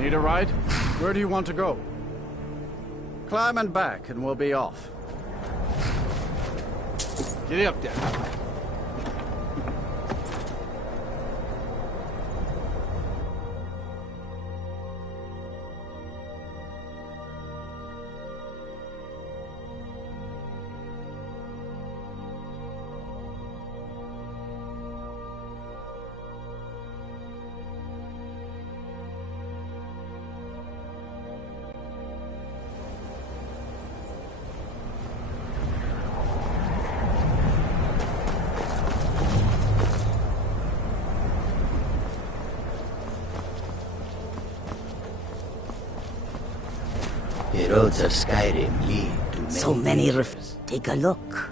Need a ride? Where do you want to go? Climb and back, and we'll be off. Get up there. The roads of Skyrim lead to So many rifts. Take a look.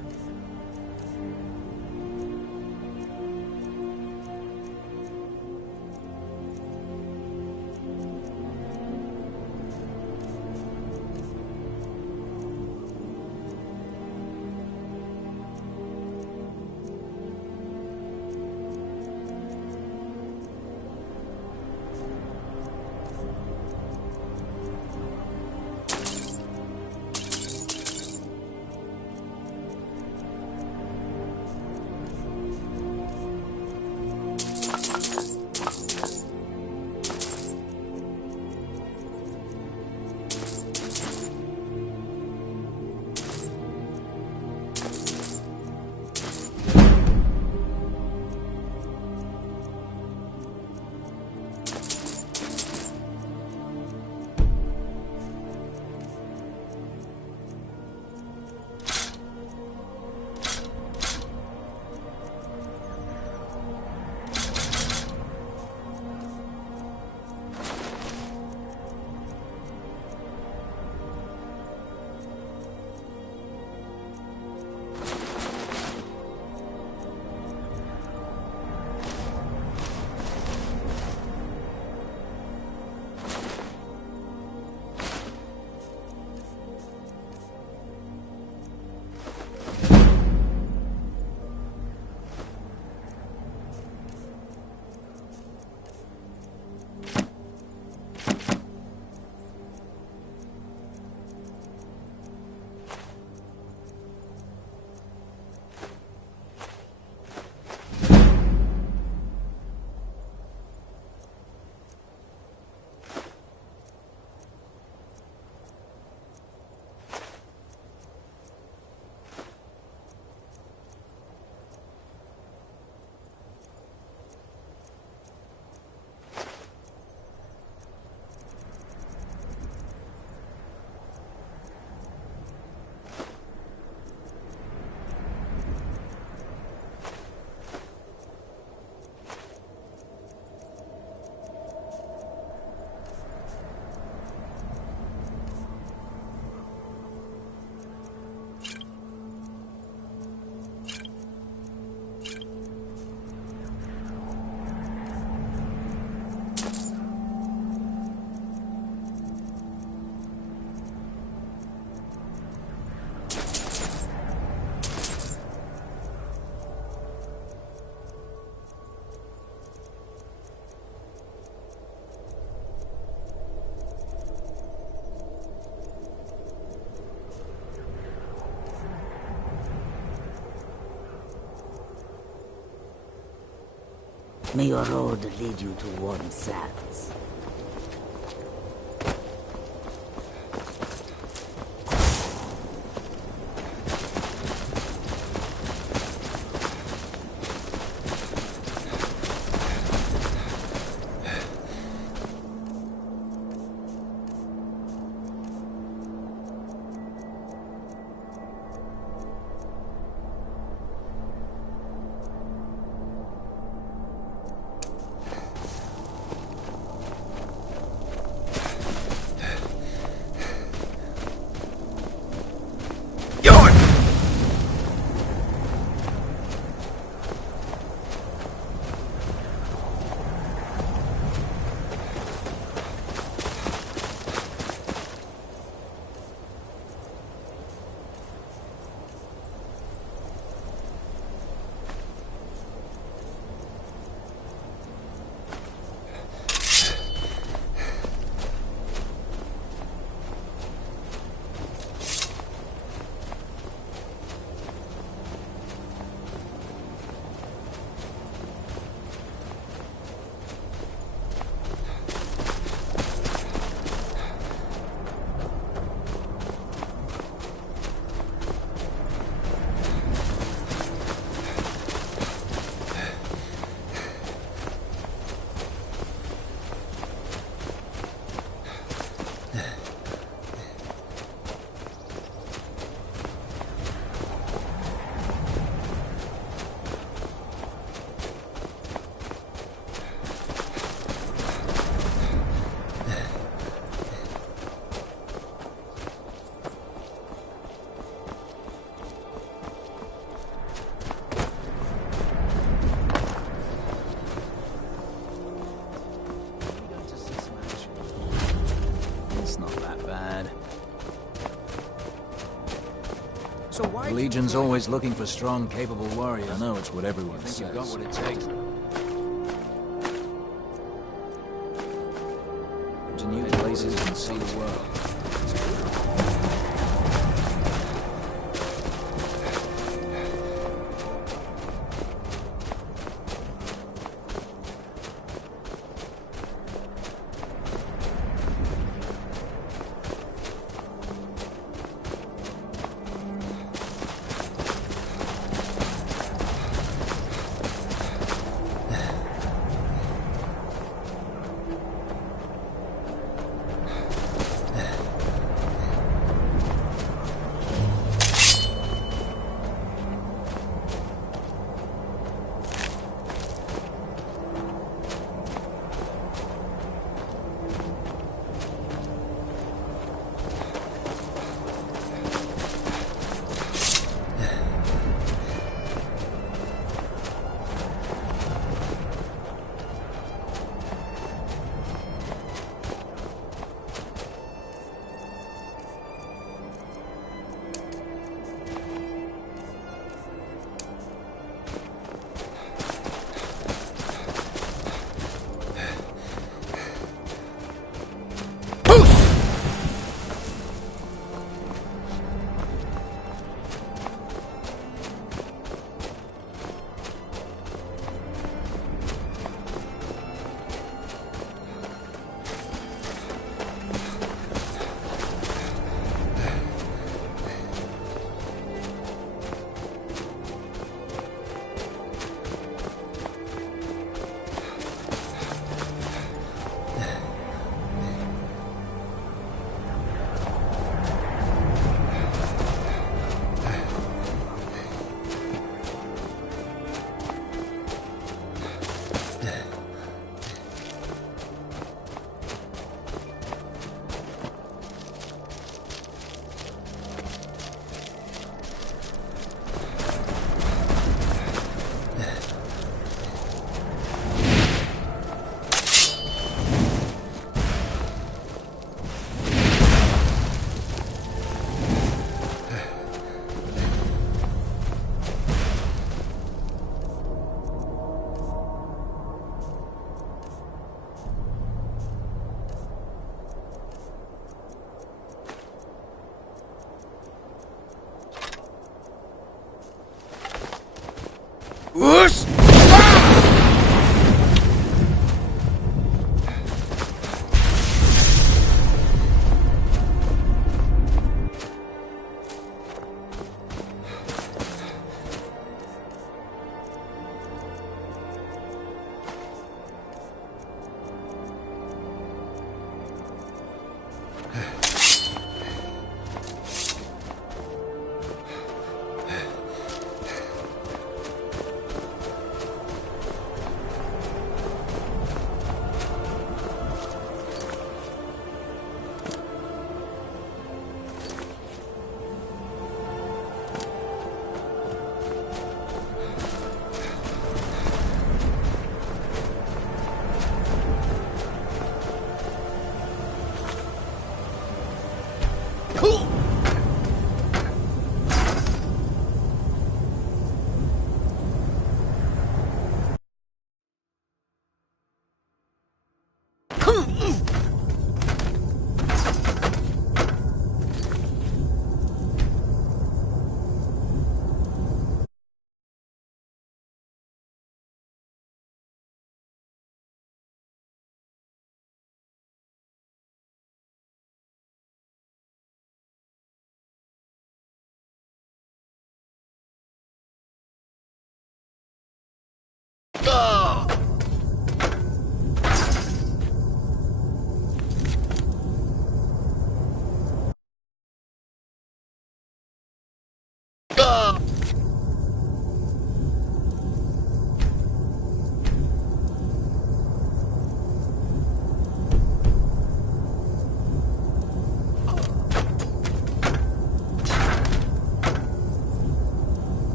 May your road lead you to warm sands. The Legion's always looking for strong, capable warriors. I know it's what everyone says. You've got what it takes. To new places and see the world. Whoosh!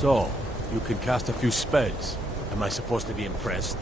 So, you can cast a few spells. Am I supposed to be impressed?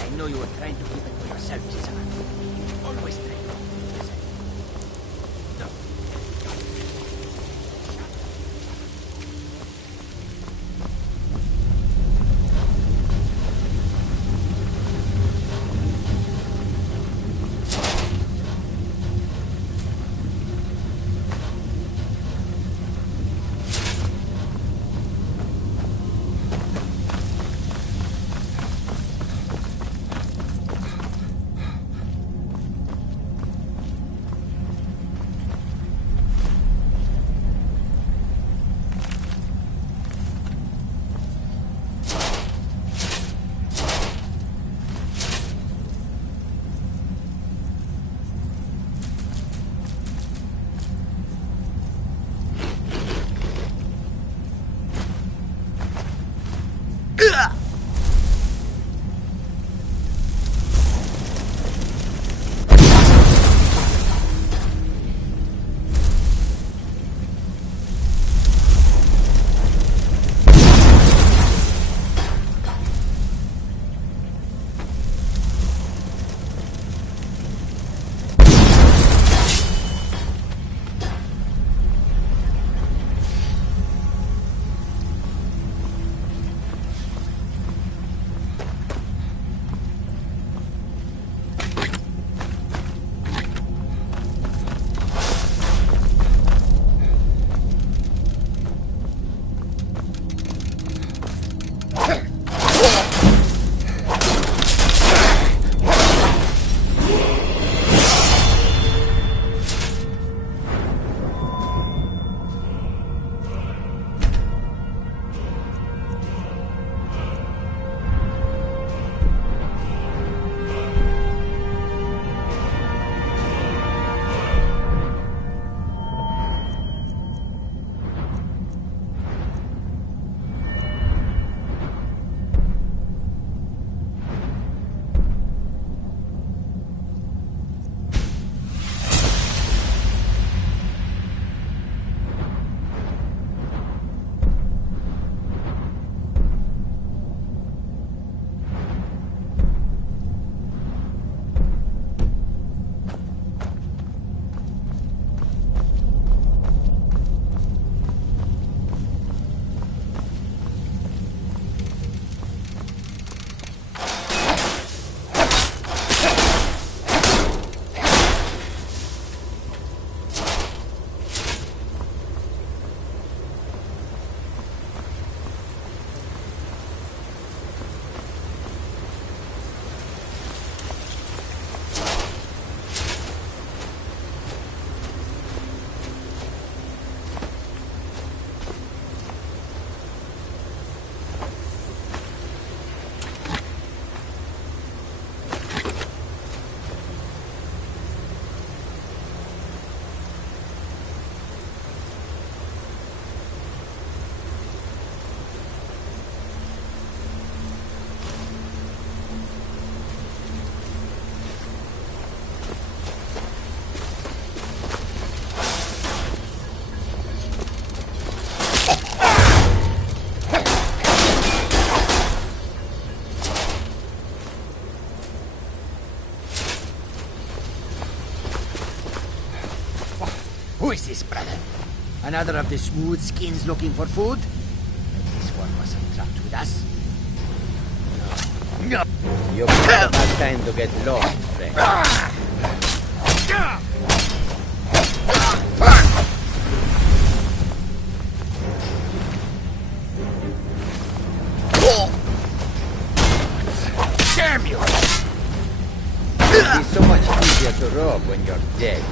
I know you were trying to keep it for yourself, Chisama. Always trying. No. Who is this, brother? Another of the smooth skins looking for food? This one wasn't trapped with us. No. You've got time to get lost, friend. Damn you! It'll be so much easier to rob when you're dead.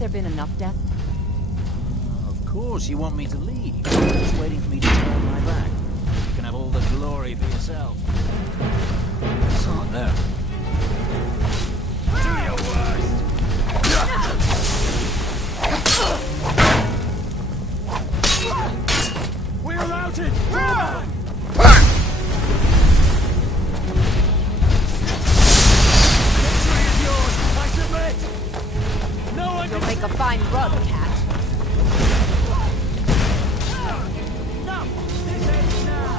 there been enough death? Of course you want me to leave. Just waiting for me to turn my back. You can have all the glory for yourself. It's not there. Do your worst! We're routed! Run! Victory is yours! I submit! No one You'll can... make a fine rug, cat. No! This ends now!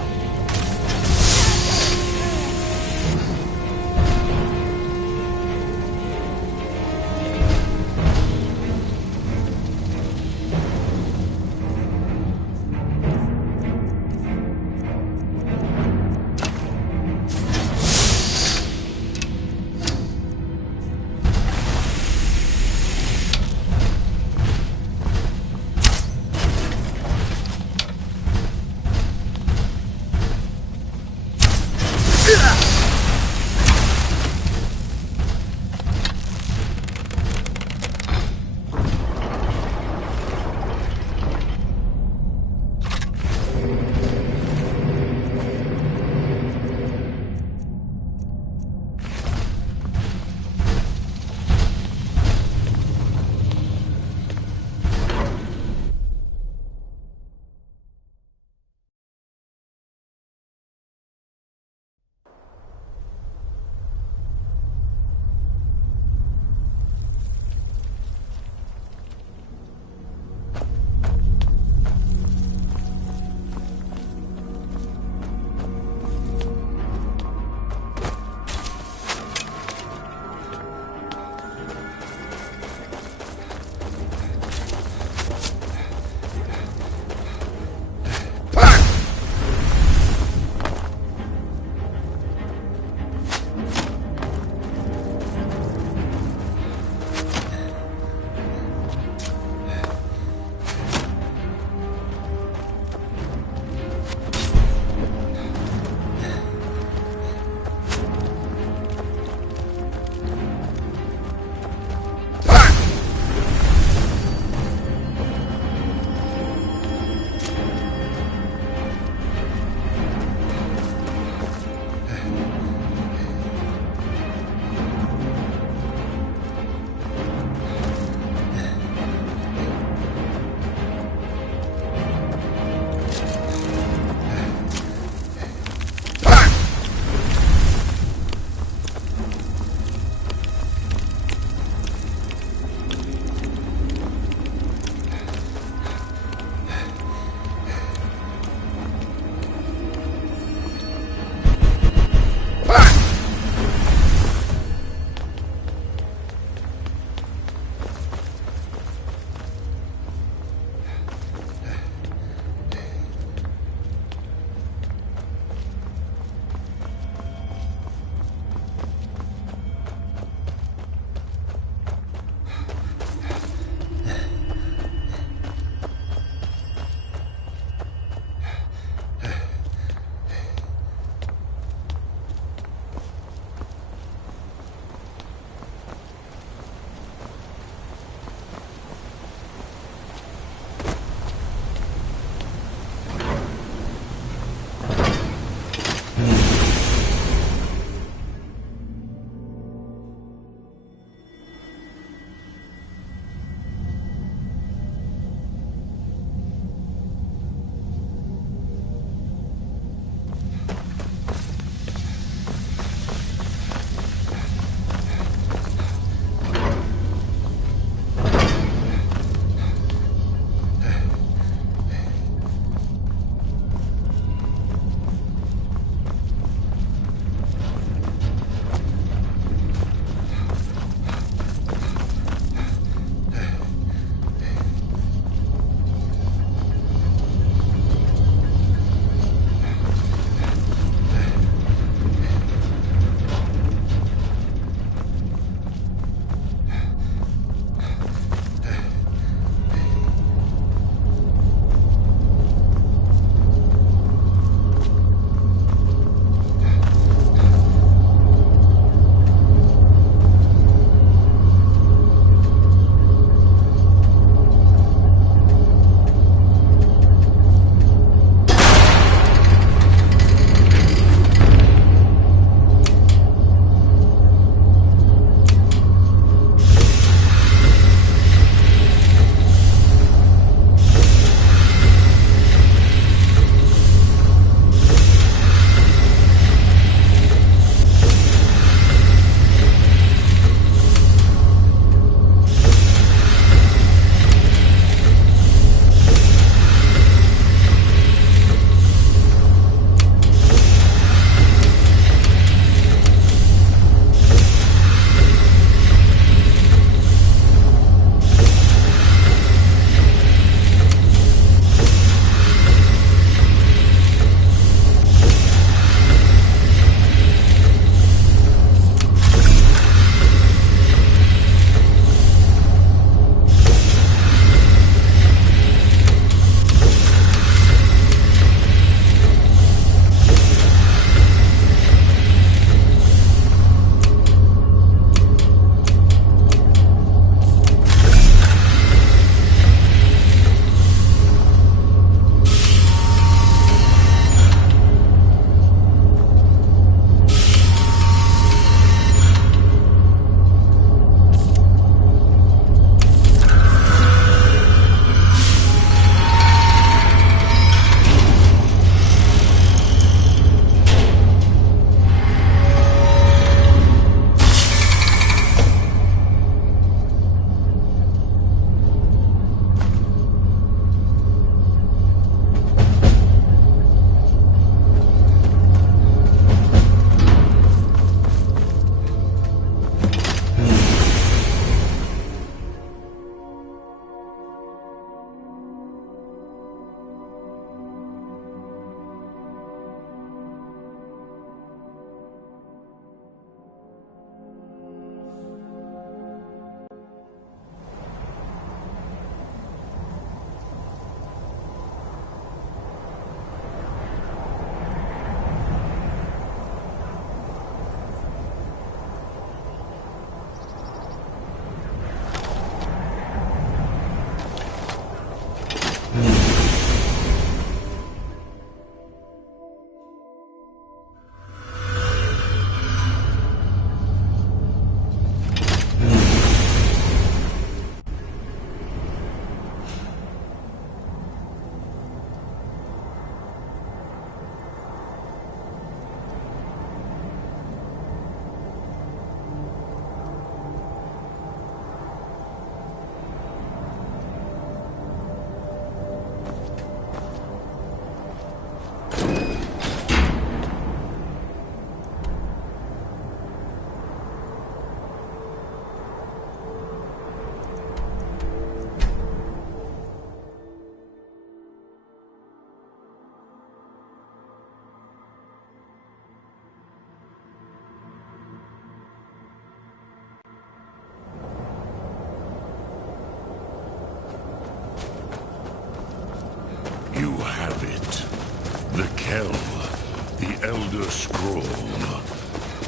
Elder Scroll.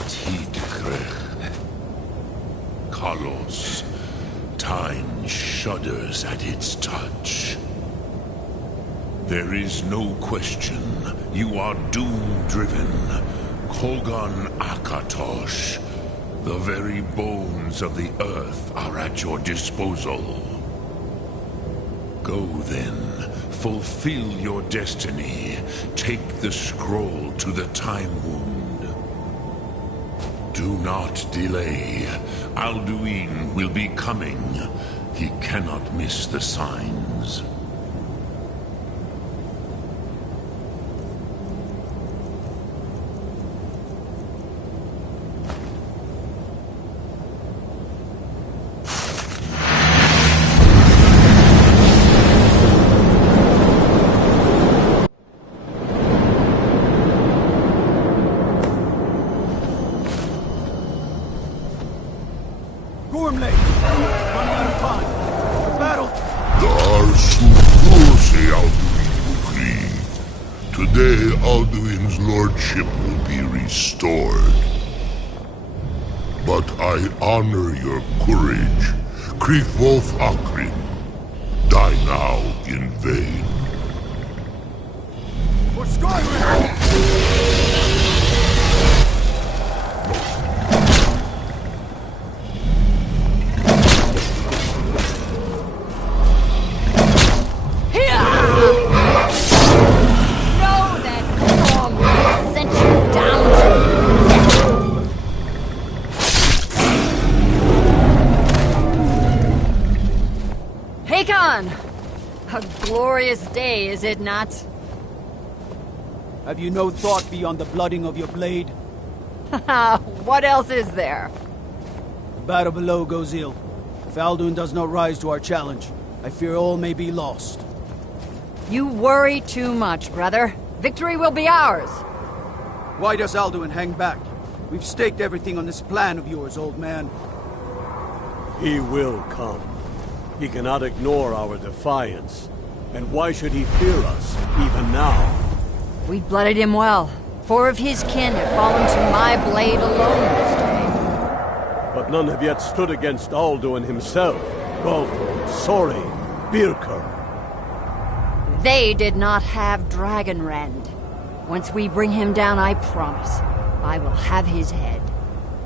Tidgrech. Kalos. Time shudders at its touch. There is no question. You are doom-driven. Kogan Akatosh. The very bones of the earth are at your disposal. Go then. Fulfill your destiny. Take the scroll to the Time Wound. Do not delay. Alduin will be coming. He cannot miss the signs. Gormley! Running out of time. Battle! Today, Alduin's lordship will be restored. But I honor your courage. Kriegwolf Akrin. Die now in vain. For Skyrim! A glorious day, is it not? Have you no thought beyond the blooding of your blade? What else is there? The battle below goes ill. If Alduin does not rise to our challenge, I fear all may be lost. You worry too much, brother. Victory will be ours. Why does Alduin hang back? We've staked everything on this plan of yours, old man. He will come. He cannot ignore our defiance. And why should he fear us, even now? We blooded him well. 4 of his kin have fallen to my blade alone this day. But none have yet stood against Alduin himself. Balthor, Sori, Birker. They did not have Dragonrend. Once we bring him down, I promise, I will have his head.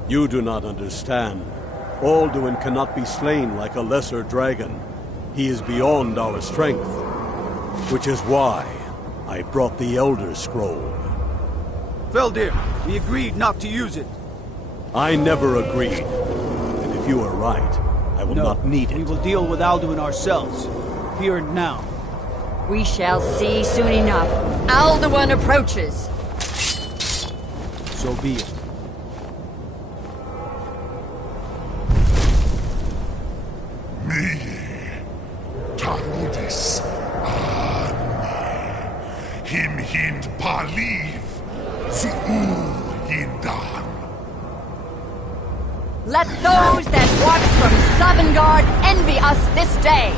You do not understand. Alduin cannot be slain like a lesser dragon. He is beyond our strength. Which is why I brought the Elder Scroll. Feldir, we agreed not to use it. I never agreed. And if you are right, I will not need it. We will deal with Alduin ourselves. Here and now. We shall see soon enough. Alduin approaches. So be it. Me, Tarudis, Him Hind Paliv, Zuu Hindan. Let those that watch from Sovngarde envy us this day.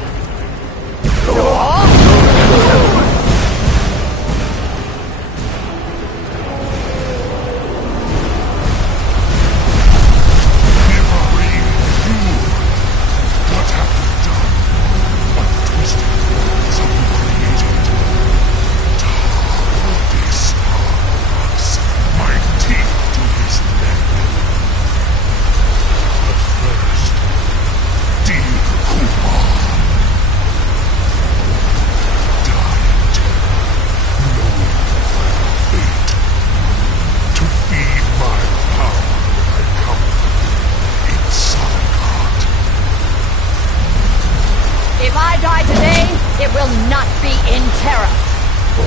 If I die today, it will not be in terror.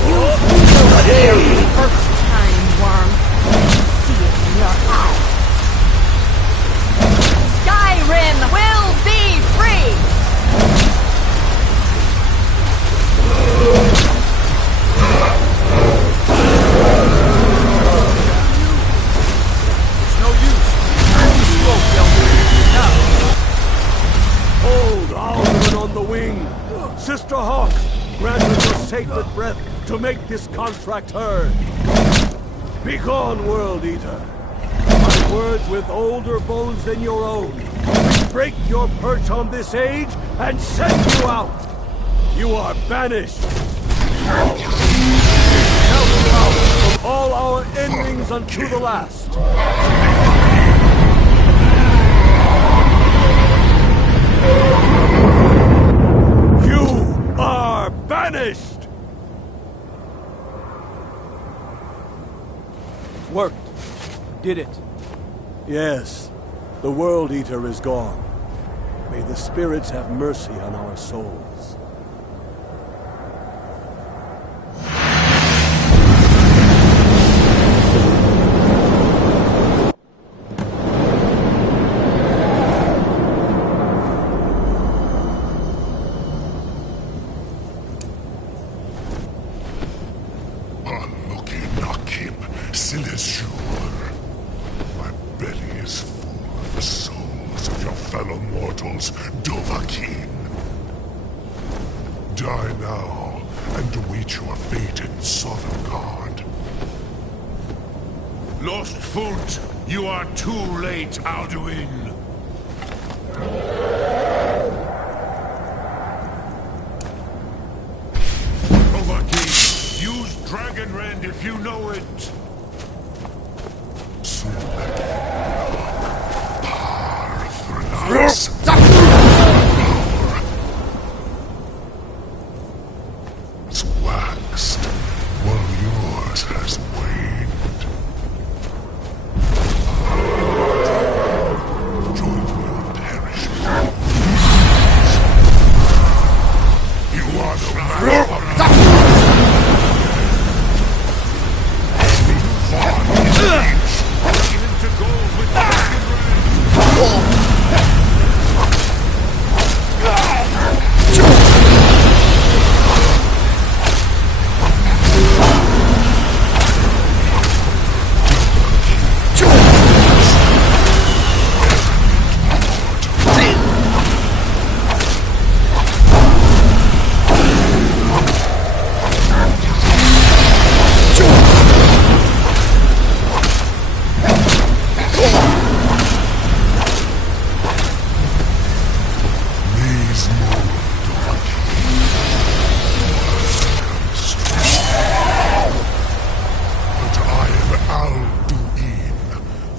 You feel the very first time, worm. See it in your eyes. Skyrim will be free! It's no use. You spoke, Feldir. Now. Hold Alduin on the wing! Sister Hawk, grant her your sacred breath to make this contract heard! Begone, World Eater. My words with older bones than your own. We break your perch on this age and send you out. You are banished. Count you out from all our endings unto the last. You are banished. Worked. Did it. Yes, the World Eater is gone. May the spirits have mercy on our souls. My belly is full of the souls of your fellow mortals, Dovahkiin. Die now, and await your fate in Sodomgard. Lost Foot, you are too late, Alduin. Dovahkiin, use Dragon Rend if you know it. It's waxed, while yours has waned. Join will perish. You are the man for into gold with Dragon Rend.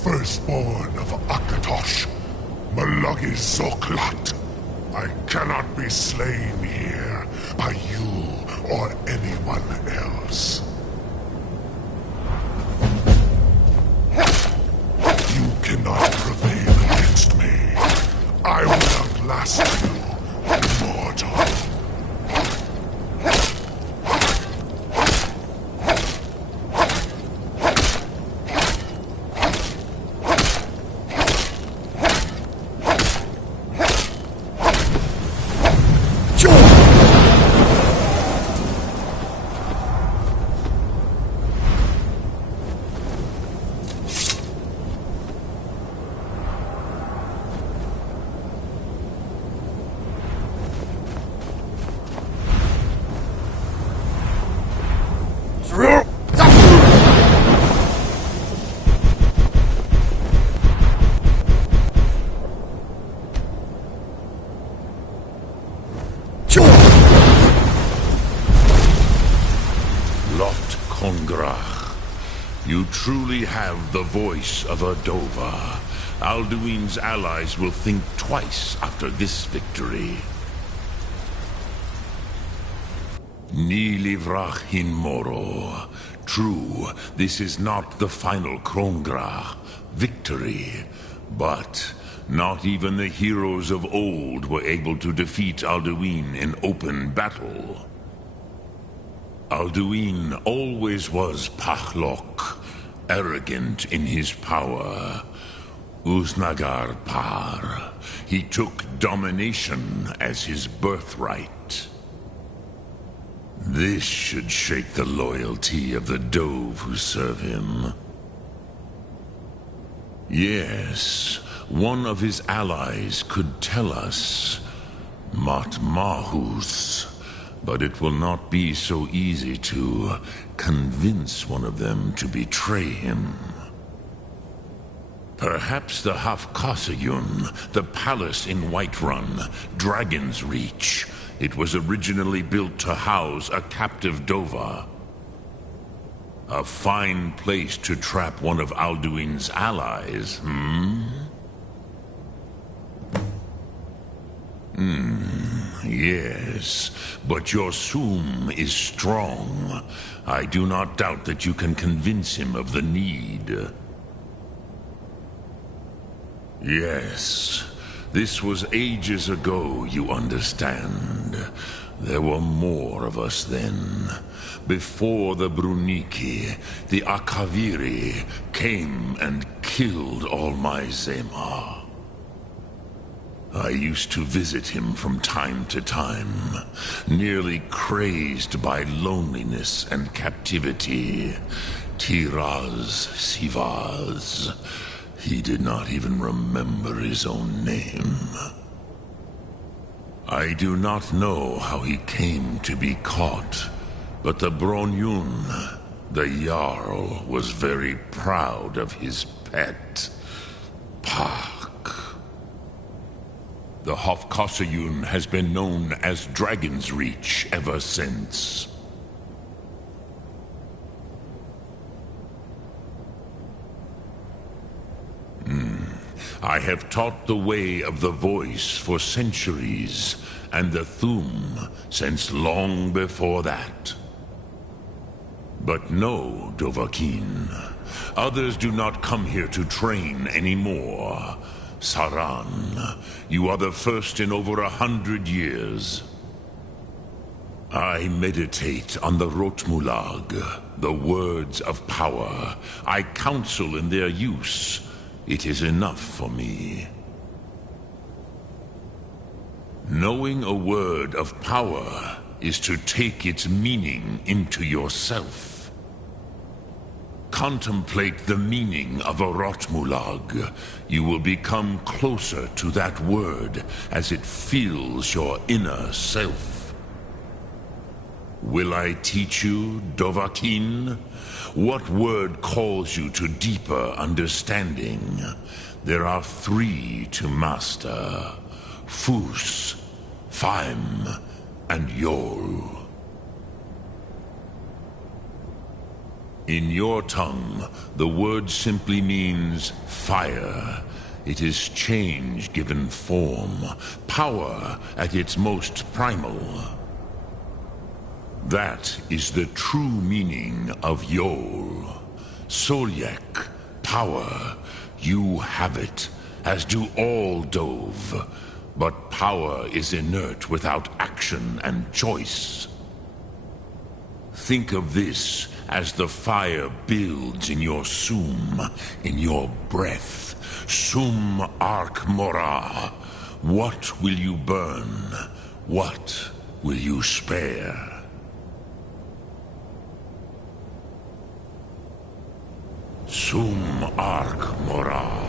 Firstborn of Akatosh, Malagi Zoklat. I cannot be slain here by you or anyone else. You cannot prevail against me. I will outlast you, mortal. You truly have the voice of a Dova. Alduin's allies will think twice after this victory. Ni livrach hin moro. True, this is not the final Krongrach victory, but not even the heroes of old were able to defeat Alduin in open battle. Alduin always was Pachlok, arrogant in his power. Uznagar Par. He took domination as his birthright. This should shake the loyalty of the Dove who serve him. Yes, one of his allies could tell us. Matmahus. But it will not be so easy to convince one of them to betray him. Perhaps the Hafkasayun, the palace in Whiterun, Dragon's Reach. It was originally built to house a captive Dova. A fine place to trap one of Alduin's allies, Yes, but your Soom is strong. I do not doubt that you can convince him of the need. Yes, this was ages ago, you understand. There were more of us then. Before the Bruniki, the Akaviri came and killed all my Zema. I used to visit him from time to time, nearly crazed by loneliness and captivity. Tiraz Sivaz. He did not even remember his own name. I do not know how he came to be caught, but the Bronyun, the Jarl, was very proud of his pet, Pak. The Hofkasayun has been known as Dragon's Reach ever since. I have taught the way of the voice for centuries, and the Thum since long before that. But no, Dovahkiin. Others do not come here to train anymore. Saran, you are the first in over 100 years. I meditate on the Rotmulag, the words of power. I counsel in their use. It is enough for me. Knowing a word of power is to take its meaning into yourself. Contemplate the meaning of a Rotmulag. You will become closer to that word as it fills your inner self. Will I teach you, Dovahkiin? What word calls you to deeper understanding? There are 3 to master: Fus, Faim, and Yol. In your tongue, the word simply means fire. It is change given form, power at its most primal. That is the true meaning of Yol. Solyek, power. You have it, as do all Dove. But power is inert without action and choice. Think of this as the fire builds in your Soom, in your breath. Sum Ark Mora. What will you burn? What will you spare? Sum Ark Mora.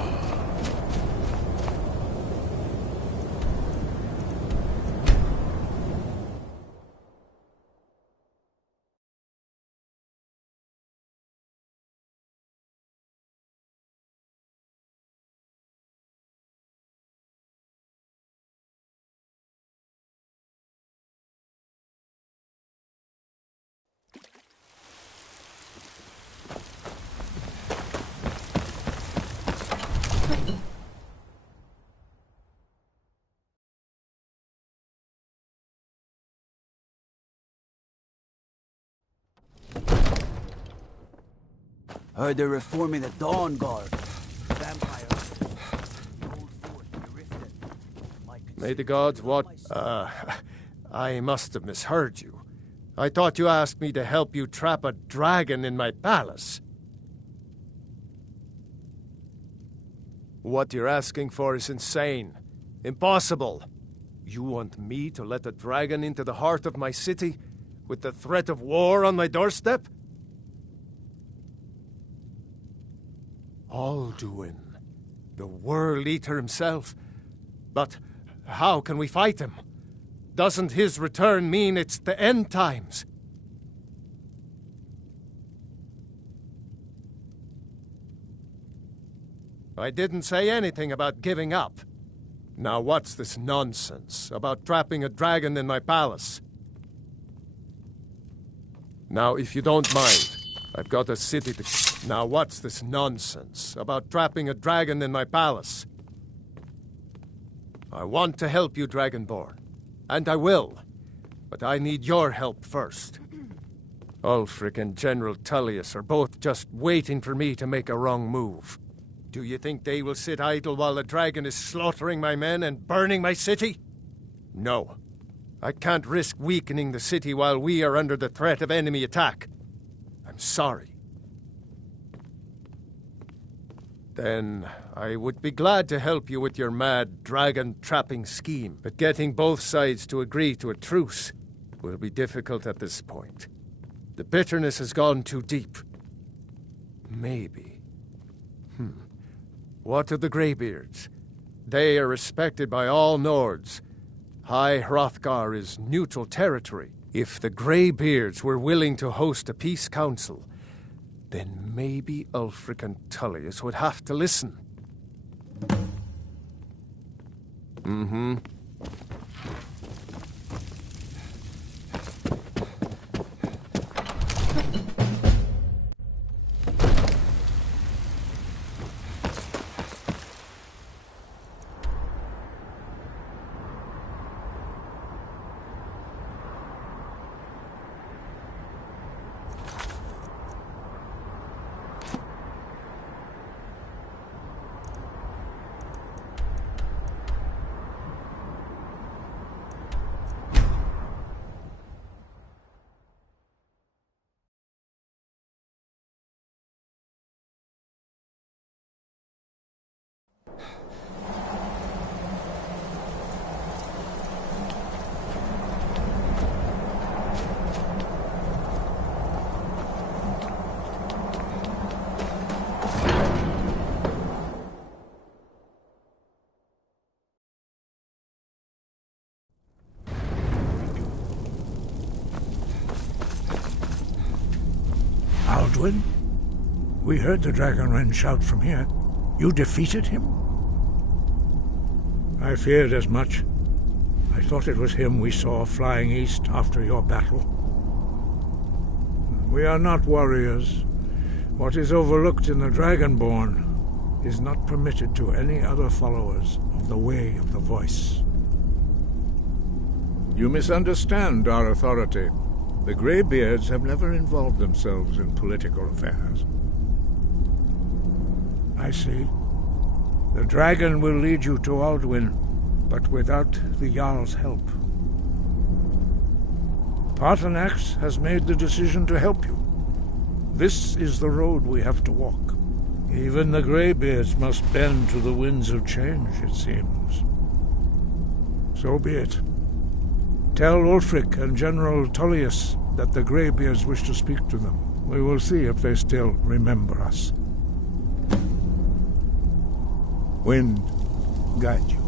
Heard they're reforming the Dawn Guard. Vampires. Old fort in the Riften. May the gods what? I must have misheard you. I thought you asked me to help you trap a dragon in my palace. What you're asking for is insane. Impossible. You want me to let a dragon into the heart of my city, with the threat of war on my doorstep? Alduin, the World Eater himself. But how can we fight him? doesn't his return mean it's the end times? I didn't say anything about giving up. Now what's this nonsense about trapping a dragon in my palace? Now, if you don't mind, I've got a city to... Now what's this nonsense about trapping a dragon in my palace? I want to help you, Dragonborn. And I will. But I need your help first. Ulfric and General Tullius are both just waiting for me to make a wrong move. Do you think they will sit idle while the dragon is slaughtering my men and burning my city? No. I can't risk weakening the city while we are under the threat of enemy attack. I'm sorry. Then I would be glad to help you with your mad dragon-trapping scheme, but getting both sides to agree to a truce will be difficult at this point. The bitterness has gone too deep. Maybe. What of the Greybeards? They are respected by all Nords. High Hrothgar is neutral territory. If the Greybeards were willing to host a peace council, then maybe Ulfric and Tullius would have to listen. Alduin? We heard the Dragonren shout from here. You defeated him? I feared as much. I thought it was him we saw flying east after your battle. We are not warriors. What is overlooked in the Dragonborn is not permitted to any other followers of the Way of the Voice. You misunderstand our authority. The Greybeards have never involved themselves in political affairs. I see. The dragon will lead you to Alduin, but without the Jarl's help. Paarthurnax has made the decision to help you. This is the road we have to walk. Even the Greybeards must bend to the winds of change, it seems. So be it. Tell Ulfric and General Tullius that the Greybeards wish to speak to them. We will see if they still remember us. Wind, guide you.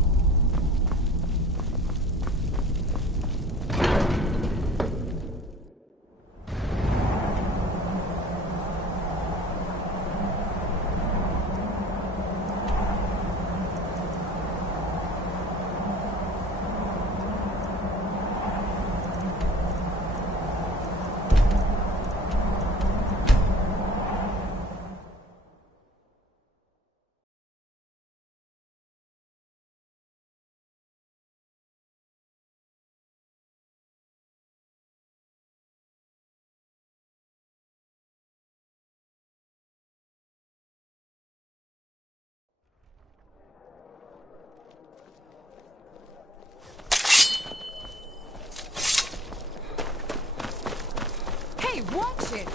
Watch it!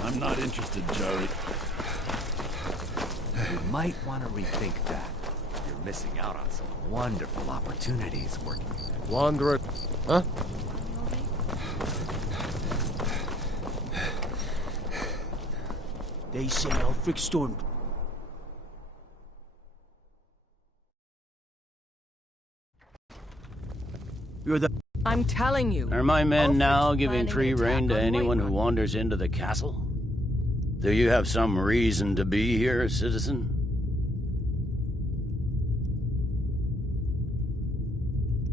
I'm not interested, Jari. You might want to rethink that. You're missing out on some wonderful opportunities working. Wanderer... Huh? They say Ulfric stormed... You're the I'm telling you. Are my men now giving planning free an rein to attack on anyone who Whiterun. wanders into the castle? Do you have some reason to be here, citizen?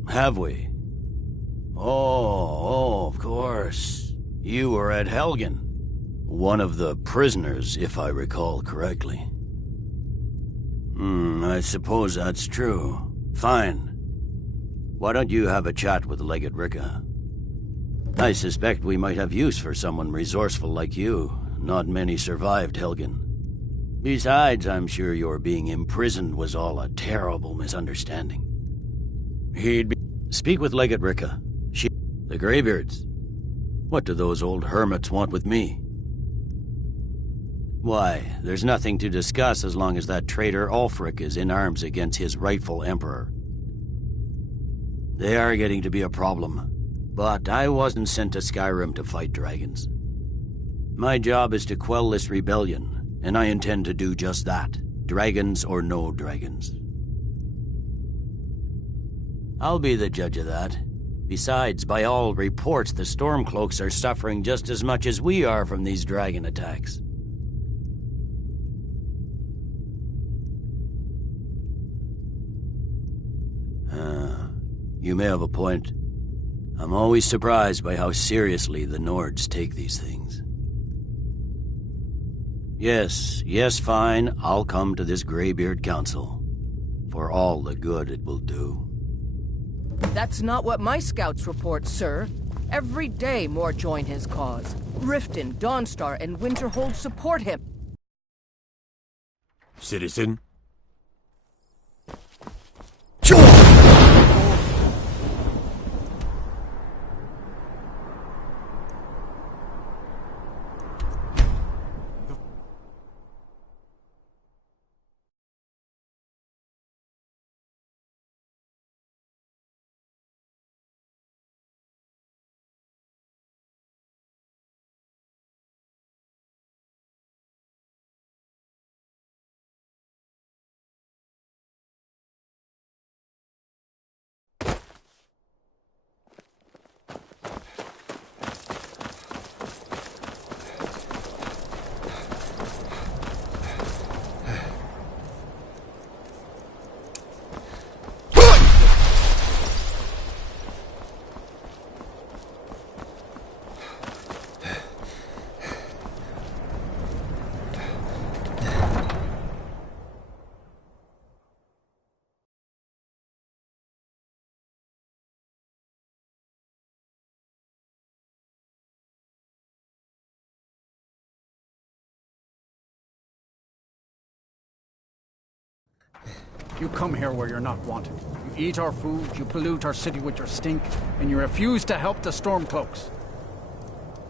Have we? Oh, of course. You were at Helgen. One of the prisoners, if I recall correctly. I suppose that's true. Fine. Why don't you have a chat with Legate Ricka? I suspect we might have use for someone resourceful like you. Not many survived Helgen. Besides, I'm sure your being imprisoned was all a terrible misunderstanding. He'd be... Speak with Legate Ricka. The Greybeards. What do those old hermits want with me? Why, there's nothing to discuss as long as that traitor Ulfric is in arms against his rightful emperor. They are getting to be a problem. But I wasn't sent to Skyrim to fight dragons. My job is to quell this rebellion, and I intend to do just that. Dragons or no dragons. I'll be the judge of that. Besides, by all reports, the Stormcloaks are suffering just as much as we are from these dragon attacks. You may have a point. I'm always surprised by how seriously the Nords take these things. Yes, fine. I'll come to this Greybeard Council. For all the good it will do. That's not what my scouts report, sir. Every day more join his cause. Riften, Dawnstar, and Winterhold support him. Citizen? You come here where you're not wanted. You eat our food, you pollute our city with your stink, and you refuse to help the Stormcloaks.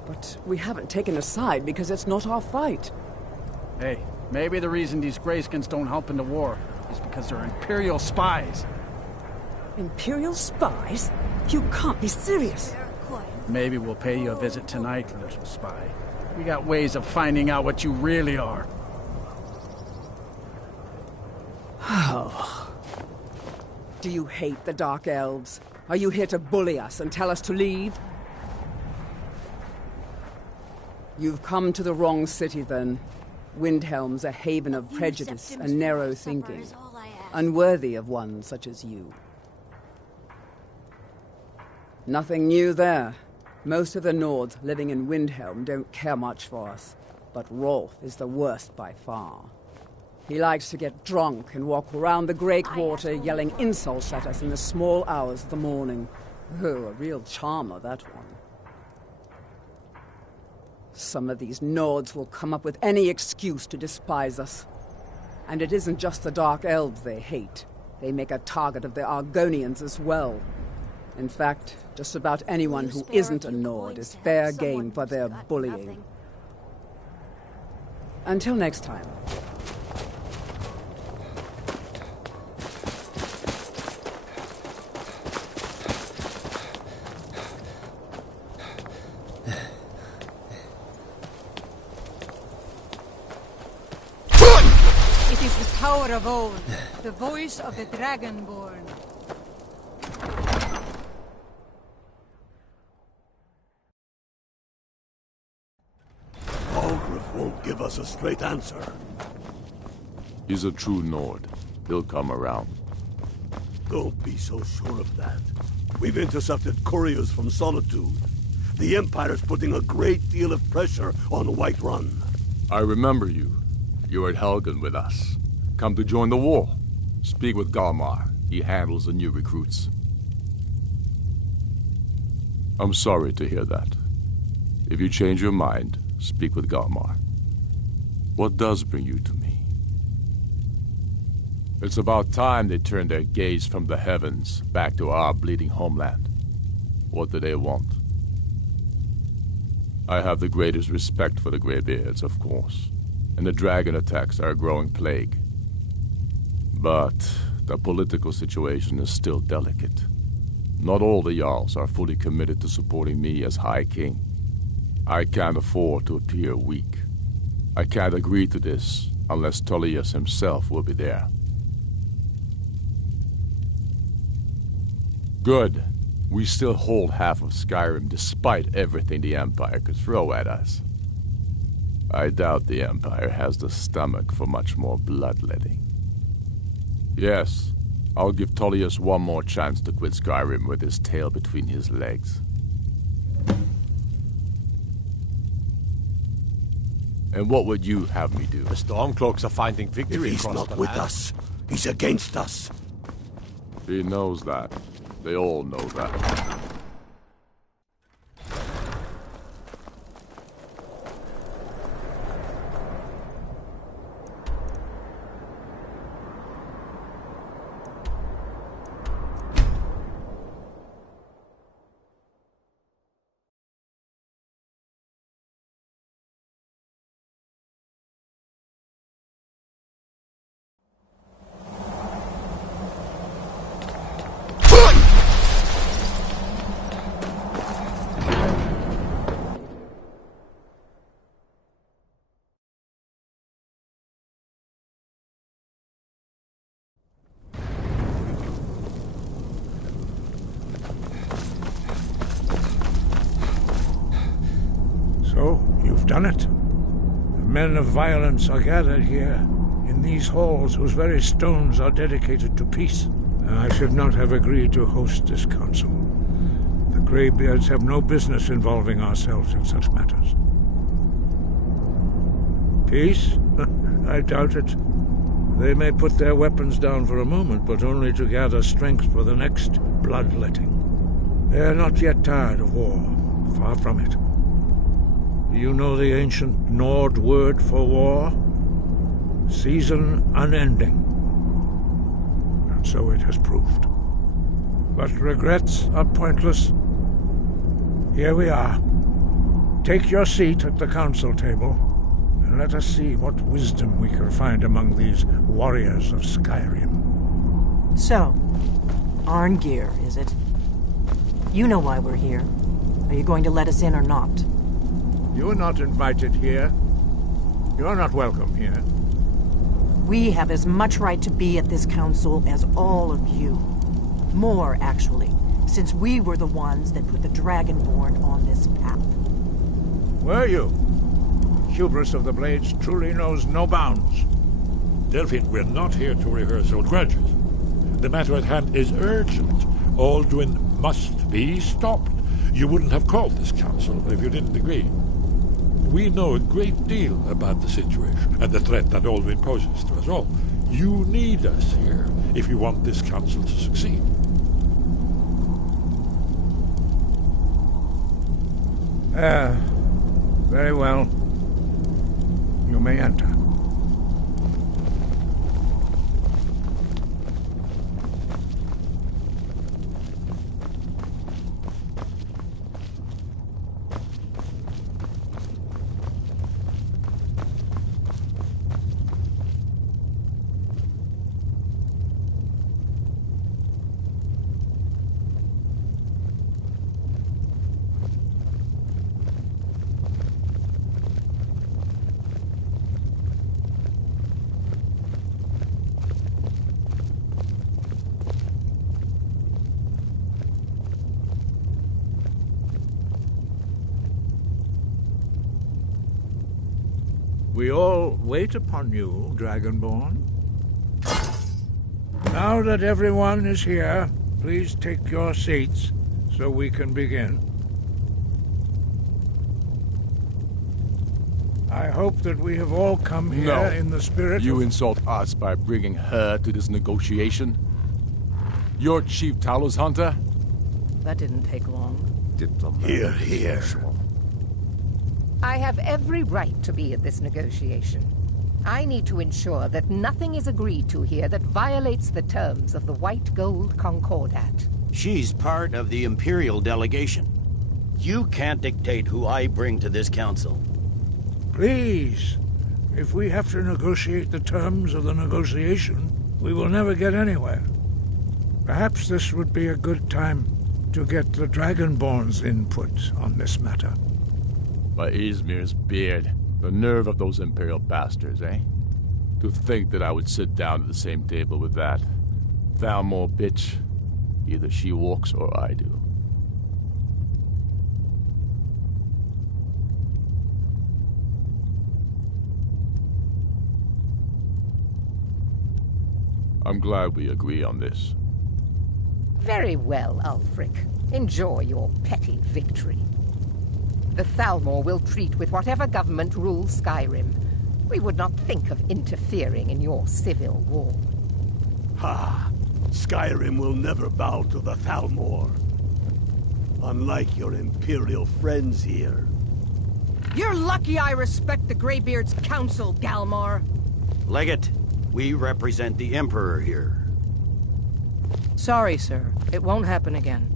But we haven't taken a side because it's not our fight. Hey, maybe the reason these Greyskins don't help in the war is because they're Imperial spies. Imperial spies? You can't be serious. Maybe we'll pay you a visit tonight, little spy. We got ways of finding out what you really are. Oh. Do you hate the Dark Elves? Are you here to bully us and tell us to leave? You've come to the wrong city, then. Windhelm's a haven of prejudice and narrow thinking, unworthy of one such as you. Nothing new there. Most of the Nords living in Windhelm don't care much for us, but Rolf is the worst by far. He likes to get drunk and walk around the Grey Quarter yelling insults at us in the small hours of the morning. Oh, a real charmer, that one. Some of these Nords will come up with any excuse to despise us. And it isn't just the Dark Elves they hate. They make a target of the Argonians as well. In fact, just about anyone who isn't a Nord is fair game for their bullying. Until next time. Power of old, the voice of the Dragonborn. give us a straight answer. He's a true Nord. He'll come around. Don't be so sure of that. We've intercepted couriers from Solitude. The Empire's putting a great deal of pressure on Whiterun. I remember you. You were at Helgen with us. Come to join the war. Speak with Galmar. He handles the new recruits. I'm sorry to hear that. If you change your mind, speak with Galmar. What does bring you to me? It's about time they turned their gaze from the heavens back to our bleeding homeland. What do they want? I have the greatest respect for the Greybeards, of course, and the dragon attacks are a growing plague. But the political situation is still delicate. Not all the Jarls are fully committed to supporting me as High King. I can't afford to appear weak. I can't agree to this unless Tullius himself will be there. Good. We still hold half of Skyrim despite everything the Empire could throw at us. I doubt the Empire has the stomach for much more bloodletting. Yes, I'll give Tullius one more chance to quit Skyrim with his tail between his legs. And what would you have me do? The Stormcloaks are finding victory If he's across not the with land. us, he's against us. He knows that. They all know that. So, you've done it. The men of violence are gathered here, in these halls whose very stones are dedicated to peace. I should not have agreed to host this council. The Greybeards have no business involving ourselves in such matters. Peace? I doubt it. They may put their weapons down for a moment, but only to gather strength for the next bloodletting. They are not yet tired of war. Far from it. Do you know the ancient Nord word for war? Season unending. And so it has proved. But regrets are pointless. Here we are. Take your seat at the council table, and let us see what wisdom we can find among these warriors of Skyrim. So, Arngeir, is it? You know why we're here. Are you going to let us in or not? You're not invited here. You're not welcome here. We have as much right to be at this council as all of you. More, actually, since we were the ones that put the Dragonborn on this path. Were you? Hubris of the Blades truly knows no bounds. Delphine, we're not here to rehearse old grudges. The matter at hand is urgent. Alduin must be stopped. You wouldn't have called this council if you didn't agree. We know a great deal about the situation and the threat that Alduin poses to us all. You need us here if you want this council to succeed. Very well. You may enter. We all wait upon you, Dragonborn. Now that everyone is here, please take your seats so we can begin. I hope that we have all come here in the spirit You of... insult us by bringing her to this negotiation? You're Chief Talos Hunter? That didn't take long. Here. I have every right to be at this negotiation. I need to ensure that nothing is agreed to here that violates the terms of the White Gold Concordat. She's part of the Imperial delegation. You can't dictate who I bring to this council. Please, if we have to negotiate the terms of the negotiation, we will never get anywhere. Perhaps this would be a good time to get the Dragonborn's input on this matter. By Izmir's beard, the nerve of those Imperial bastards, eh? To think that I would sit down at the same table with that Thalmor bitch. Either she walks or I do. I'm glad we agree on this. Very well, Ulfric. Enjoy your petty victory. The Thalmor will treat with whatever government rules Skyrim. We would not think of interfering in your civil war. Ha! Skyrim will never bow to the Thalmor. Unlike your Imperial friends here. You're lucky I respect the Greybeard's counsel, Galmar. Legate, we represent the Emperor here. Sorry, sir. It won't happen again.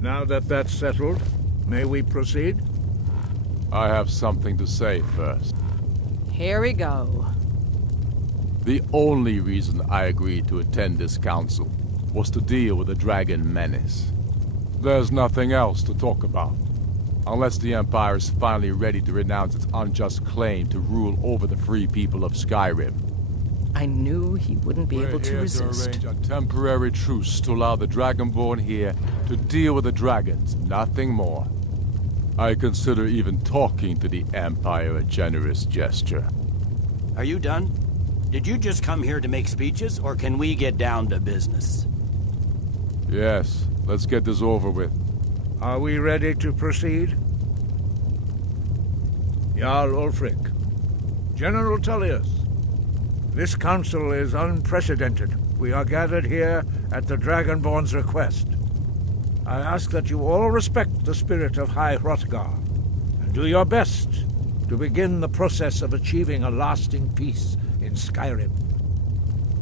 Now that that's settled, may we proceed? I have something to say first. Here we go. The only reason I agreed to attend this council was to deal with the dragon menace. There's nothing else to talk about. Unless the Empire is finally ready to renounce its unjust claim to rule over the free people of Skyrim. I knew he wouldn't be able to resist. We're here to arrange a temporary truce to allow the Dragonborn here to deal with the dragons, nothing more. I consider even talking to the Empire a generous gesture. Are you done? Did you just come here to make speeches, or can we get down to business? Yes, let's get this over with. Are we ready to proceed? Jarl Ulfric, General Tullius, this council is unprecedented. We are gathered here at the Dragonborn's request. I ask that you all respect the spirit of High Hrothgar, and do your best to begin the process of achieving a lasting peace in Skyrim.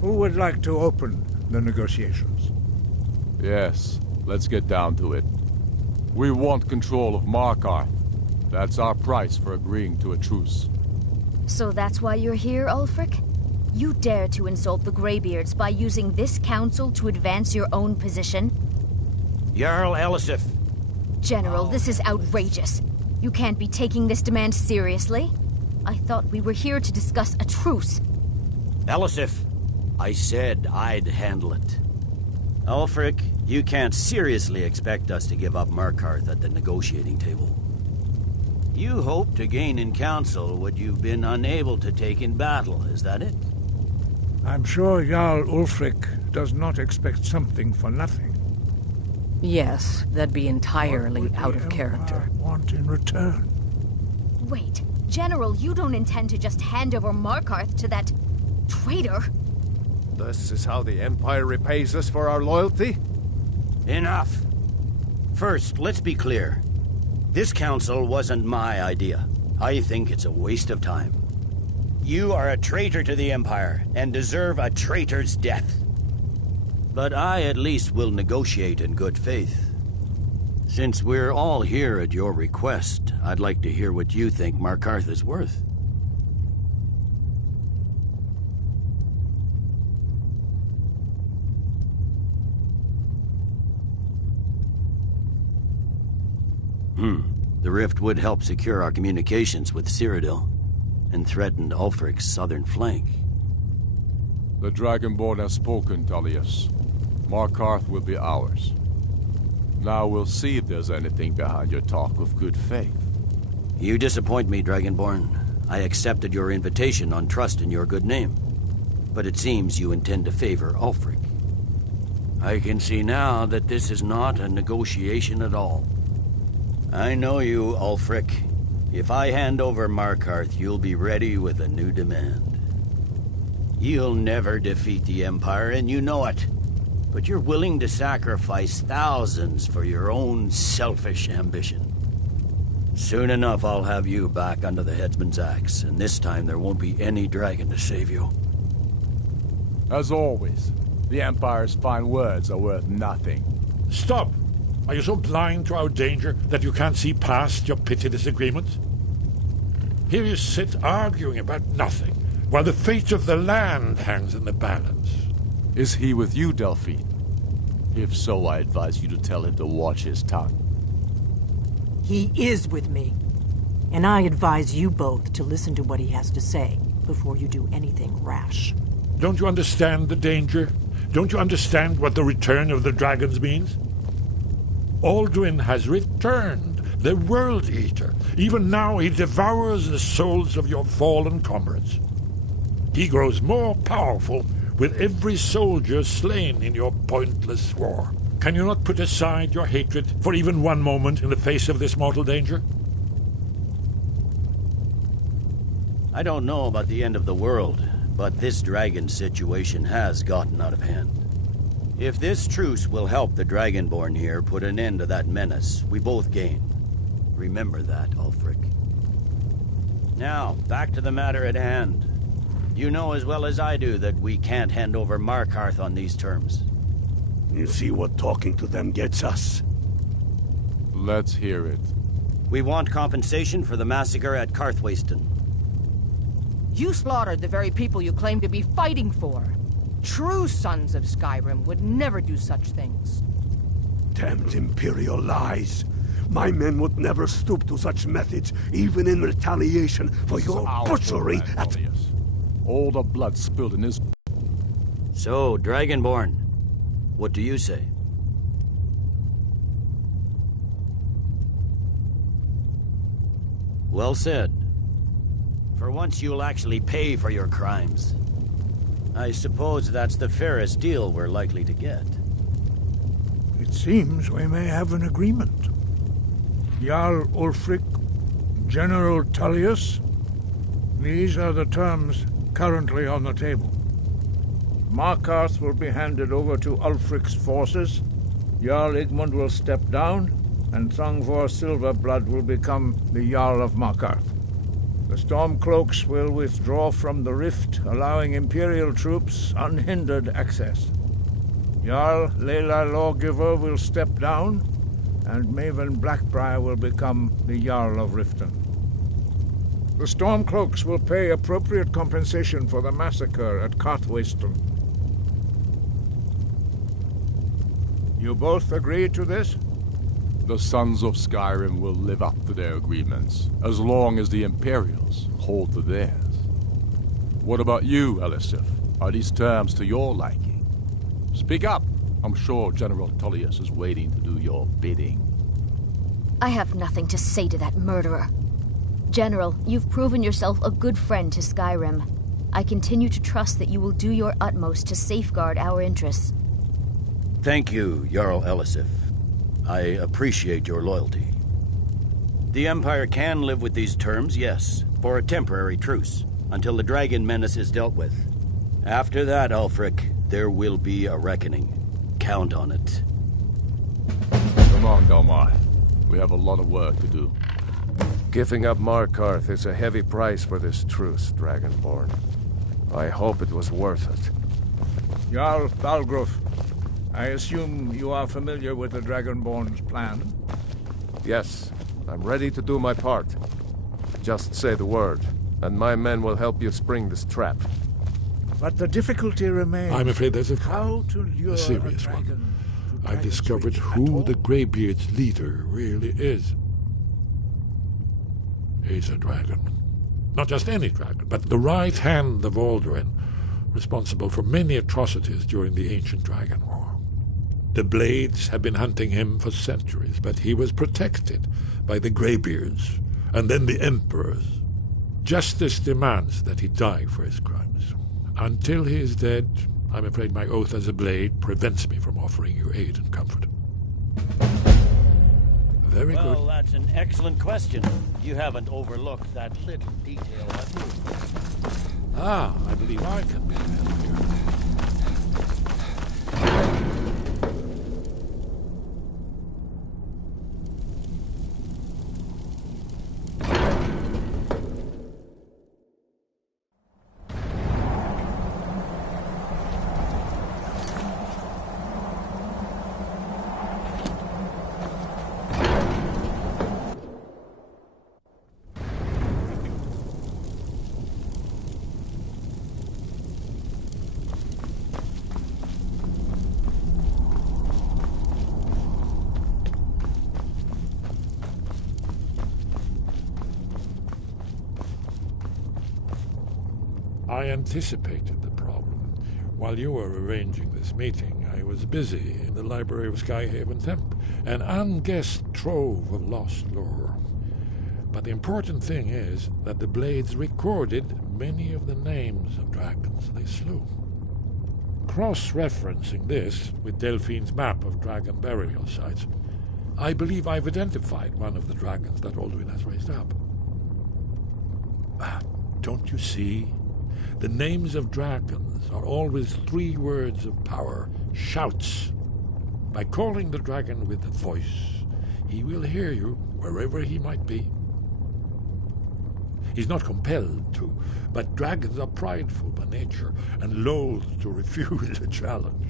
Who would like to open the negotiations? Yes, let's get down to it. We want control of Markarth. That's our price for agreeing to a truce. So that's why you're here, Ulfric? You dare to insult the Greybeards by using this council to advance your own position? Jarl Elisif. General, this is outrageous. You can't be taking this demand seriously. I thought we were here to discuss a truce. Elisif, I said I'd handle it. Ulfric, you can't seriously expect us to give up Markarth at the negotiating table. You hope to gain in council what you've been unable to take in battle, is that it? I'm sure Jarl Ulfric does not expect something for nothing. Yes, that'd be entirely out of character. Want in return? Wait, General, you don't intend to just hand over Markarth to that traitor? This is how the Empire repays us for our loyalty? Enough. First, let's be clear. This council wasn't my idea. I think it's a waste of time. You are a traitor to the Empire, and deserve a traitor's death. But I at least will negotiate in good faith. Since we're all here at your request, I'd like to hear what you think Markarth is worth. The rift would help secure our communications with Cyrodiil, and threatened Ulfric's southern flank. The Dragonborn has spoken, Tullius. Markarth will be ours. Now we'll see if there's anything behind your talk of good faith. You disappoint me, Dragonborn. I accepted your invitation on trust in your good name. But it seems you intend to favor Ulfric. I can see now that this is not a negotiation at all. I know you, Ulfric. If I hand over Markarth, you'll be ready with a new demand. You'll never defeat the Empire, and you know it. But you're willing to sacrifice thousands for your own selfish ambition. Soon enough, I'll have you back under the headsman's axe, and this time there won't be any dragon to save you. As always, the Empire's fine words are worth nothing. Stop! Are you so blind to our danger that you can't see past your petty disagreements? Here you sit arguing about nothing, while the fate of the land hangs in the balance. Is he with you, Delphine? If so, I advise you to tell him to watch his tongue. He is with me. And I advise you both to listen to what he has to say before you do anything rash. Don't you understand the danger? Don't you understand what the return of the dragons means? Alduin has returned, the World Eater. Even now he devours the souls of your fallen comrades. He grows more powerful with every soldier slain in your pointless war. Can you not put aside your hatred for even one moment in the face of this mortal danger? I don't know about the end of the world, but this dragon situation has gotten out of hand. If this truce will help the Dragonborn here put an end to that menace, we both gain. Remember that, Ulfric. Now, back to the matter at hand. You know as well as I do that we can't hand over Markarth on these terms. You see what talking to them gets us? Let's hear it. We want compensation for the massacre at Karthwasten. You slaughtered the very people you claim to be fighting for. True sons of Skyrim would never do such things. Damned Imperial lies. My men would never stoop to such methods, even in retaliation for your butchery at... All the blood spilled in his... So, Dragonborn, what do you say? Well said. For once you'll actually pay for your crimes. I suppose that's the fairest deal we're likely to get. It seems we may have an agreement. Jarl Ulfric, General Tullius, these are the terms currently on the table. Markarth will be handed over to Ulfric's forces, Jarl Igmund will step down, and Thangvor Silverblood will become the Jarl of Markarth. The Stormcloaks will withdraw from the rift, allowing Imperial troops unhindered access. Jarl Leila Lawgiver will step down, and Maven Blackbriar will become the Jarl of Riften. The Stormcloaks will pay appropriate compensation for the massacre at Karthwasten. You both agree to this? The Sons of Skyrim will live up to their agreements, as long as the Imperials hold to theirs. What about you, Elisif? Are these terms to your liking? Speak up! I'm sure General Tullius is waiting to do your bidding. I have nothing to say to that murderer. General, you've proven yourself a good friend to Skyrim. I continue to trust that you will do your utmost to safeguard our interests. Thank you, Jarl Elisif. I appreciate your loyalty. The Empire can live with these terms, yes, for a temporary truce, until the dragon menace is dealt with. After that, Ulfric, there will be a reckoning. Count on it. Come on, Dalmar. We have a lot of work to do. Giving up Markarth is a heavy price for this truce, Dragonborn. I hope it was worth it. Jarl Balgruf, I assume you are familiar with the Dragonborn's plan? Yes, I'm ready to do my part. Just say the word, and my men will help you spring this trap. But the difficulty remains... I'm afraid there's how to lure a serious one. I've discovered who the Greybeard's leader really is. He's a dragon. Not just any dragon, but the right hand of Alduin, responsible for many atrocities during the Ancient Dragon War. The Blades have been hunting him for centuries, but he was protected by the Greybeards, and then the Emperors. Justice demands that he die for his crimes. Until he is dead, I'm afraid my oath as a blade prevents me from offering you aid and comfort. Very good. Well, that's an excellent question. You haven't overlooked that little detail, have you? Ah, I believe I can be of help here. I anticipated the problem. While you were arranging this meeting, I was busy in the library of Skyhaven Temp, an unguessed trove of lost lore. But the important thing is that the Blades recorded many of the names of dragons they slew. Cross-referencing this with Delphine's map of dragon burial sites, I believe I've identified one of the dragons that Alduin has raised up. Don't you see? The names of dragons are always 3 words of power, shouts. By calling the dragon with a voice, he will hear you wherever he might be. He's not compelled to, but dragons are prideful by nature and loath to refuse a challenge.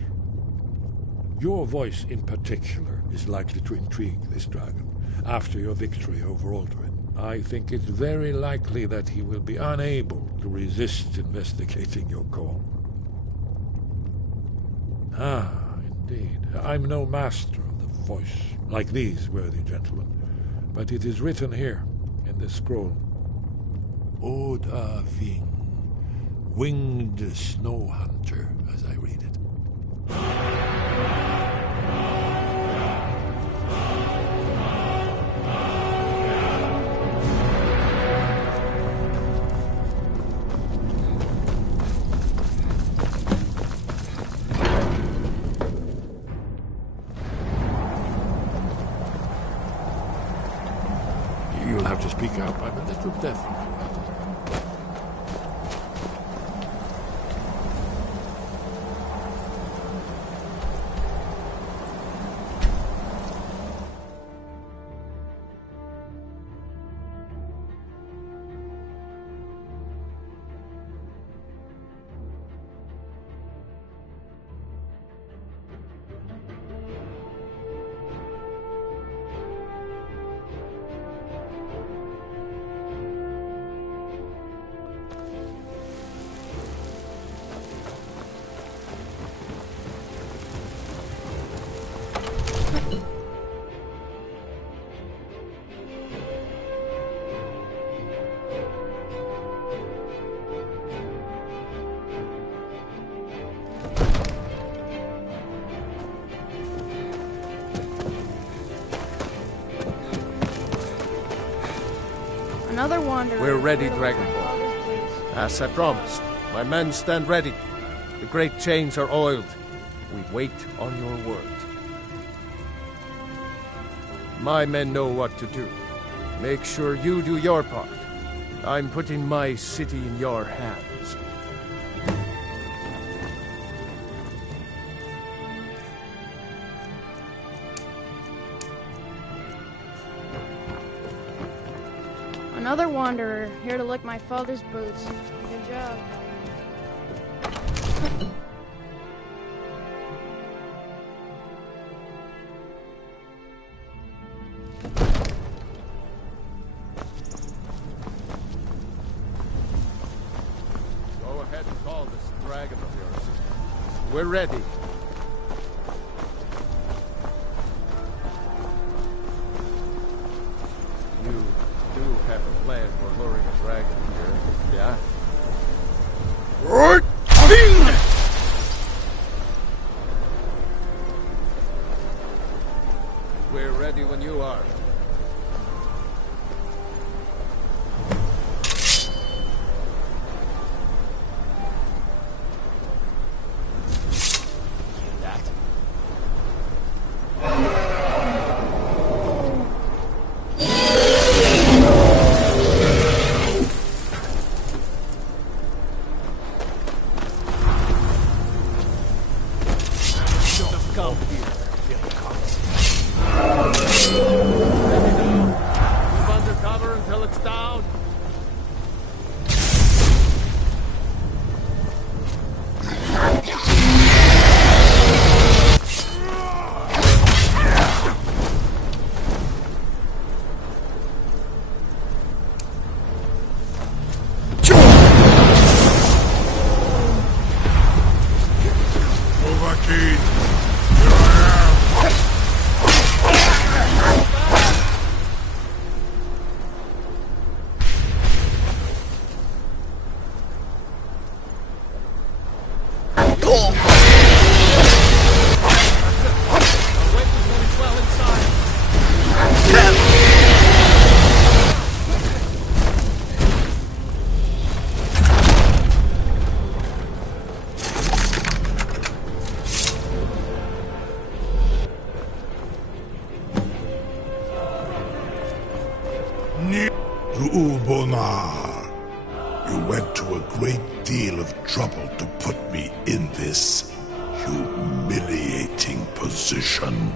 Your voice in particular is likely to intrigue this dragon after your victory over Alduin. I think it's very likely that he will be unable to resist investigating your call. Ah, indeed. I'm no master of the voice, like these worthy gentlemen, but it is written here in this scroll. Oda Ving, winged snow hunter, as I read it. You'll have to speak up. I'm a little deaf. Another wanderer. We're ready, Dragonborn. As I promised, my men stand ready. The great chains are oiled. We wait on your word. My men know what to do. Make sure you do your part. I'm putting my city in your hands. Another wanderer, here to lick my father's boots. Good job. Go ahead and call this dragon of yours. We're ready. You do have a plan for luring a dragon here, yeah? Right! We're ready when you are. Ru'ubonar, you went to a great deal of trouble to put me in this humiliating position.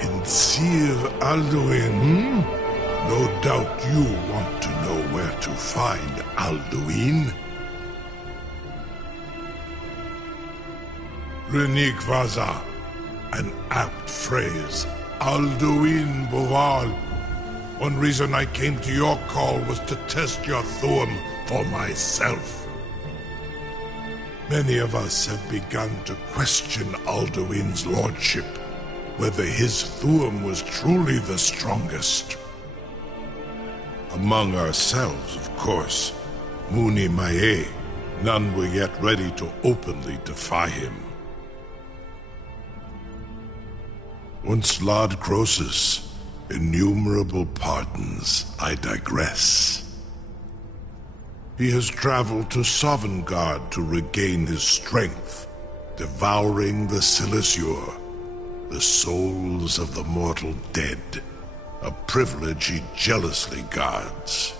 In Sir Alduin, no doubt you want to know where to find Alduin. Renigvaza, an apt phrase. Alduin Boval. One reason I came to your call was to test your Thuum for myself. Many of us have begun to question Alduin's lordship, whether his Thuum was truly the strongest. Among ourselves, of course, Muni Mae, none were yet ready to openly defy him. Once Lord Croesus, innumerable pardons, I digress. He has traveled to Sovngarde to regain his strength, devouring the Silesur, the souls of the mortal dead, a privilege he jealously guards.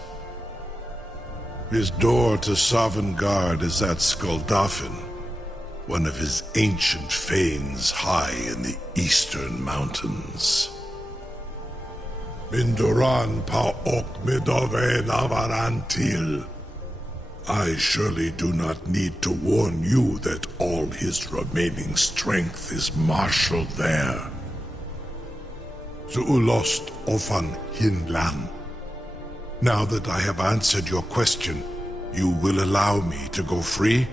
His door to Sovngarde is at Skuldafn, one of his ancient fanes high in the eastern mountains. Mindoran pa ok midove navarantil. I surely do not need to warn you that all his remaining strength is marshaled there. Zuulost ofan hinlan. Now that I have answered your question, you will allow me to go free?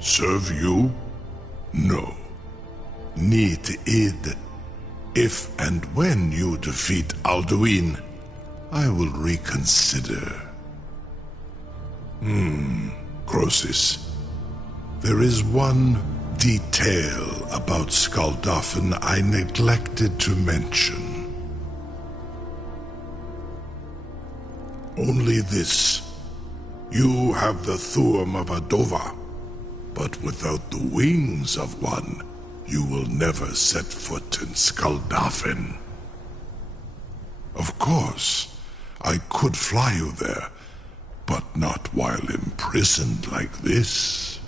Serve you? No. Need id. If and when you defeat Alduin, I will reconsider. Croesus. There is one detail about Skuldafn I neglected to mention. Only this. You have the Thuum of a Dova, but without the wings of one, you will never set foot in Skuldafn. Of course, I could fly you there, but not while imprisoned like this.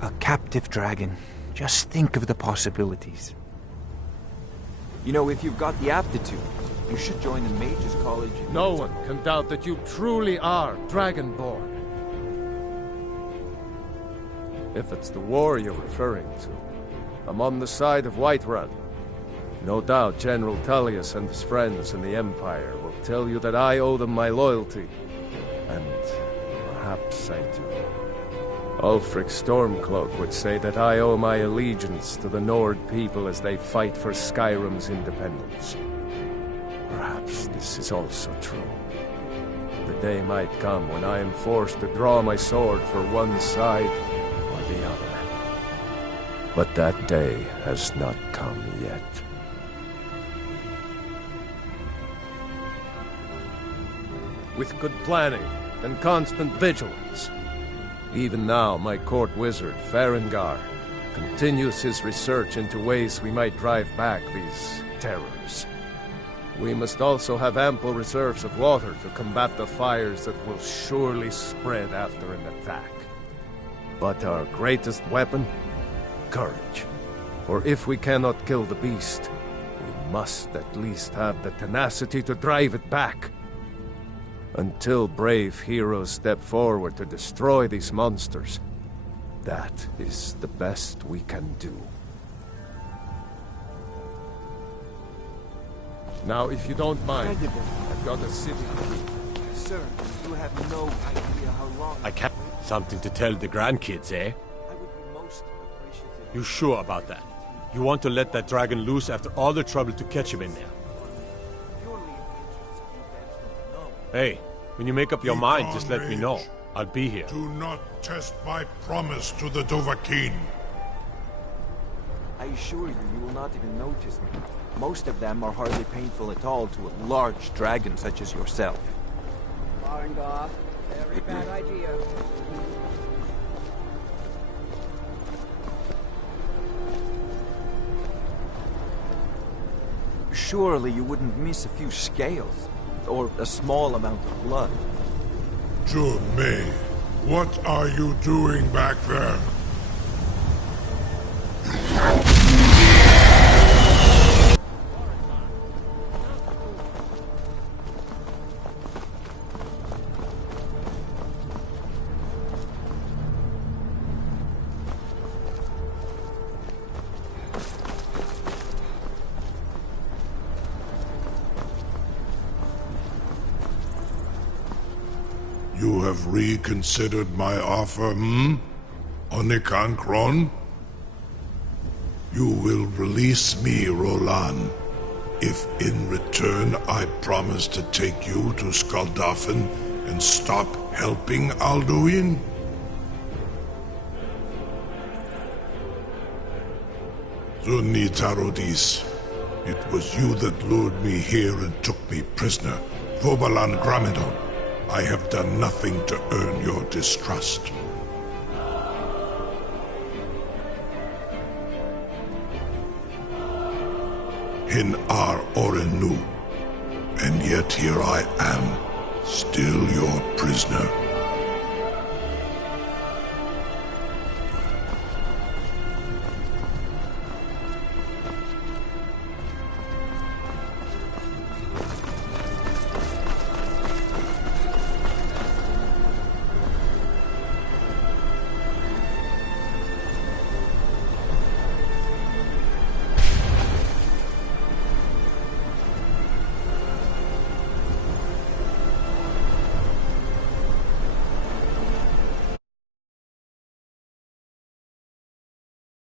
A captive dragon. Just think of the possibilities. You know, if you've got the aptitude, you should join the Mages College. No one can doubt that you truly are Dragonborn. If it's the war you're referring to, I'm on the side of Whiterun. No doubt General Tullius and his friends in the Empire will tell you that I owe them my loyalty. And perhaps I do. Ulfric Stormcloak would say that I owe my allegiance to the Nord people as they fight for Skyrim's independence. Perhaps this is also true. The day might come when I am forced to draw my sword for one side or the other. But that day has not come yet. With good planning and constant vigilance, even now, my court wizard, Farengar, continues his research into ways we might drive back these terrors. We must also have ample reserves of water to combat the fires that will surely spread after an attack. But our greatest weapon? Courage. For if we cannot kill the beast, we must at least have the tenacity to drive it back. Until brave heroes step forward to destroy these monsters, that is the best we can do. Now, if you don't mind, I've got a city to do. Sir, you have no idea how long... I can't... Something to tell the grandkids, eh? I would be most appreciative. You sure about that? You want to let that dragon loose after all the trouble to catch him in there? Hey, when you make up your mind, just let me know. I'll be here. Do not test my promise to the Dovahkiin. I assure you, you will not even notice me. Most of them are hardly painful at all to a large dragon such as yourself. Farengar, very bad idea. Surely you wouldn't miss a few scales, or a small amount of blood. May, what are you doing back there? You have reconsidered my offer, Onikan Kron? You will release me, Roland, if in return I promise to take you to Skaldafen and stop helping Alduin? Zuni Tarodis, it was you that lured me here and took me prisoner. Vobalan Gramidon. I have done nothing to earn your distrust. In Ar Orenu, and yet here I am, still your prisoner.